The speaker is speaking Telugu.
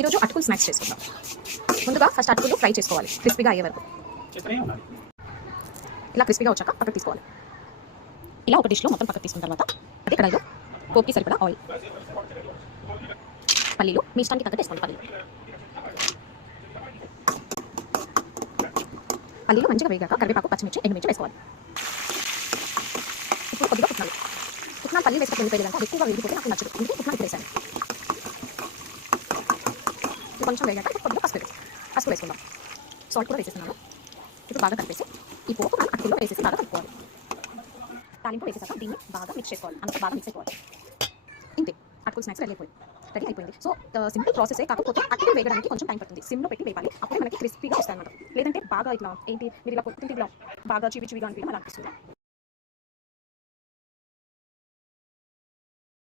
ఈరోజు అటుకులు స్నాక్స్ చేసుకుందాం. ముందుగా ఫస్ట్ అటుకులు ఫ్రై చేసుకోవాలి క్రిస్పీగా అయ్యే వరకు. ఇలా క్రిస్పీగా వచ్చాక పక్కకు తీసుకోవాలి. ఇలా ఒక డిష్లో మొత్తం పక్కకు తీసుకున్న తర్వాత అదే కడాయిలో పోపుకి సరిపడా ఆయిల్, పల్లీలు మీ ఇష్టానికి తగ్గట్టు వేసుకోండి. పల్లీలు మంచిగా వేగాక కరివేపాకు, పచ్చిమిర్చి, ఎండుమిర్చి వేసుకోవాలి. ఇప్పుడు కొద్దిగా పుట్నాలు పల్లి వేసుకొని వెళ్ళిపోయేదాకా అది ఎక్కువగా వేగిపోతే నాకు నచ్చదు. అందుకే పుట్నాలు వేసాను. కొంచెం వేగాక కొద్దిగా పసుపు వేసుకుందాం. సాల్ట్ కూడా వేసేస్తున్నాను. ఇప్పుడు బాగా కలిపేసి ఈ పోపు మనం అటుకుల్లో వేసేసి బాగా కలుపుకోవాలి. తాలింపు వేసేసాక దీన్ని బాగా మిక్స్ చేసుకోవాలి. అంత బాగా మిక్స్ అయిపోవాలి. ఇంతే, అటుకులు స్నాక్స్ రెడీ అయిపోయింది. సో సింపుల్ ప్రాసెసే, కాకపోతే అటుకులు వేగడానికి కొంచెం టైం పడుతుంది. సిమ్లో పెట్టి వేయాలి, అప్పుడే మనకి క్రిస్పీగా వస్తాయి అన్నమాట. లేదంటే బాగా ఇట్లా మీరు ఇలా పొత్తులు ఇట్లా బాగా చివిగా అనిపించి అలా అనిపిస్తుంది.